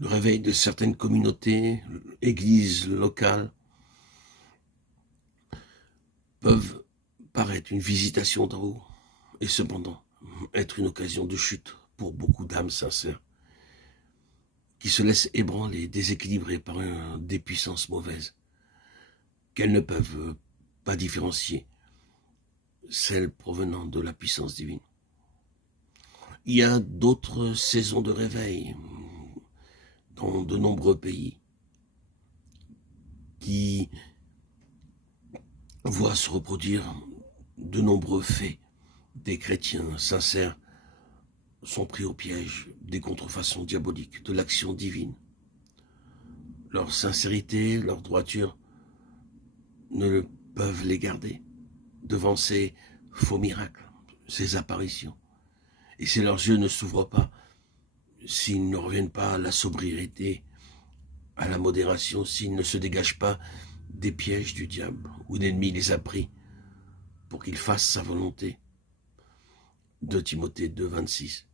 Le réveil de certaines communautés, églises locales, peuvent paraître une visitation d'en haut, et cependant être une occasion de chute pour beaucoup d'âmes sincères, qui se laissent ébranler, déséquilibrer par des puissances mauvaises, qu'elles ne peuvent pas différencier, celles provenant de la puissance divine. Il y a d'autres saisons de réveil dans de nombreux pays qui voient se reproduire de nombreux faits. Des chrétiens sincères sont pris au piège des contrefaçons diaboliques de l'action divine. Leur sincérité, leur droiture ne peuvent les garder devant ces faux miracles, ces apparitions. Et si leurs yeux ne s'ouvrent pas, s'ils ne reviennent pas à la sobriété, à la modération, s'ils ne se dégagent pas des pièges du diable, où l'ennemi les a pris pour qu'ils fassent sa volonté, 2 Timothée 2, 26.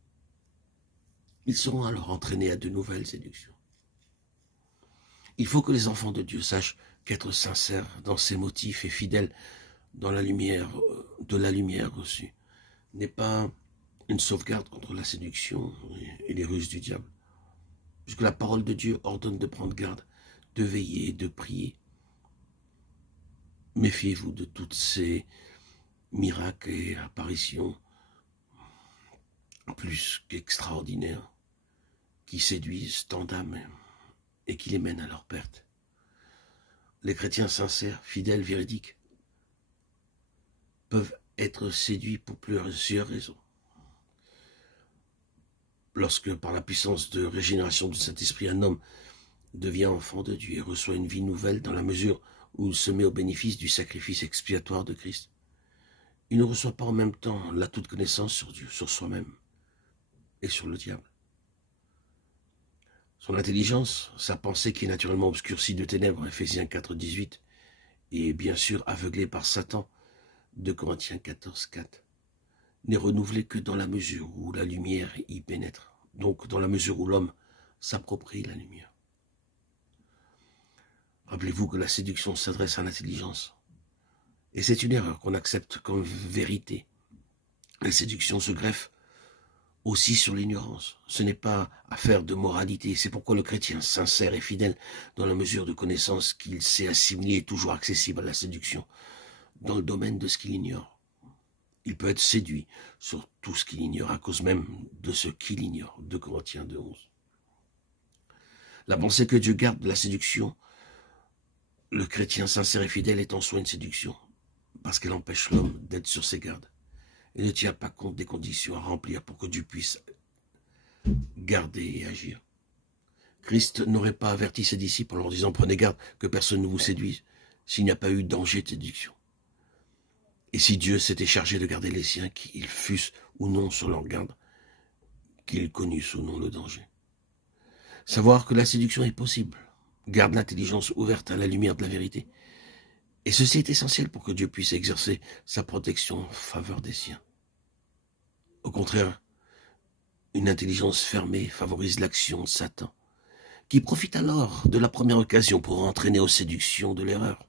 Ils seront alors entraînés à de nouvelles séductions. Il faut que les enfants de Dieu sachent qu'être sincères dans ses motifs et fidèles dans la lumière, de la lumière reçue, n'est pas une sauvegarde contre la séduction et les ruses du diable. Puisque la parole de Dieu ordonne de prendre garde, de veiller, de prier. Méfiez-vous de toutes ces miracles et apparitions plus qu'extraordinaires qui séduisent tant d'âmes et qui les mènent à leur perte. Les chrétiens sincères, fidèles, véridiques, peuvent être séduits pour plusieurs raisons. Lorsque, par la puissance de régénération du Saint-Esprit, un homme devient enfant de Dieu et reçoit une vie nouvelle dans la mesure où il se met au bénéfice du sacrifice expiatoire de Christ, il ne reçoit pas en même temps la toute connaissance sur Dieu, sur soi-même et sur le diable. Son intelligence, sa pensée qui est naturellement obscurcie de ténèbres, Ephésiens 4, 18, et bien sûr aveuglée par Satan, 2 Corinthiens 14, 4, n'est renouvelée que dans la mesure où la lumière y pénètre, donc dans la mesure où l'homme s'approprie la lumière. Rappelez-vous que la séduction s'adresse à l'intelligence, et c'est une erreur qu'on accepte comme vérité. La séduction se greffe aussi sur l'ignorance. Ce n'est pas affaire de moralité. C'est pourquoi le chrétien sincère et fidèle, dans la mesure de connaissance qu'il sait assimiler, est toujours accessible à la séduction, dans le domaine de ce qu'il ignore. Il peut être séduit sur tout ce qu'il ignore, à cause même de ce qu'il ignore. 2 Corinthiens 2, 11. La pensée que Dieu garde de la séduction, le chrétien sincère et fidèle est en soi une séduction, parce qu'elle empêche l'homme d'être sur ses gardes et ne tient pas compte des conditions à remplir pour que Dieu puisse garder et agir. Christ n'aurait pas averti ses disciples en leur disant « Prenez garde que personne ne vous séduise » s'il n'y a pas eu danger de séduction. Et si Dieu s'était chargé de garder les siens, qu'ils fussent ou non sur leur garde, qu'ils connussent ou non le danger. Savoir que la séduction est possible garde l'intelligence ouverte à la lumière de la vérité. Et ceci est essentiel pour que Dieu puisse exercer sa protection en faveur des siens. Au contraire, une intelligence fermée favorise l'action de Satan, qui profite alors de la première occasion pour entraîner aux séductions de l'erreur.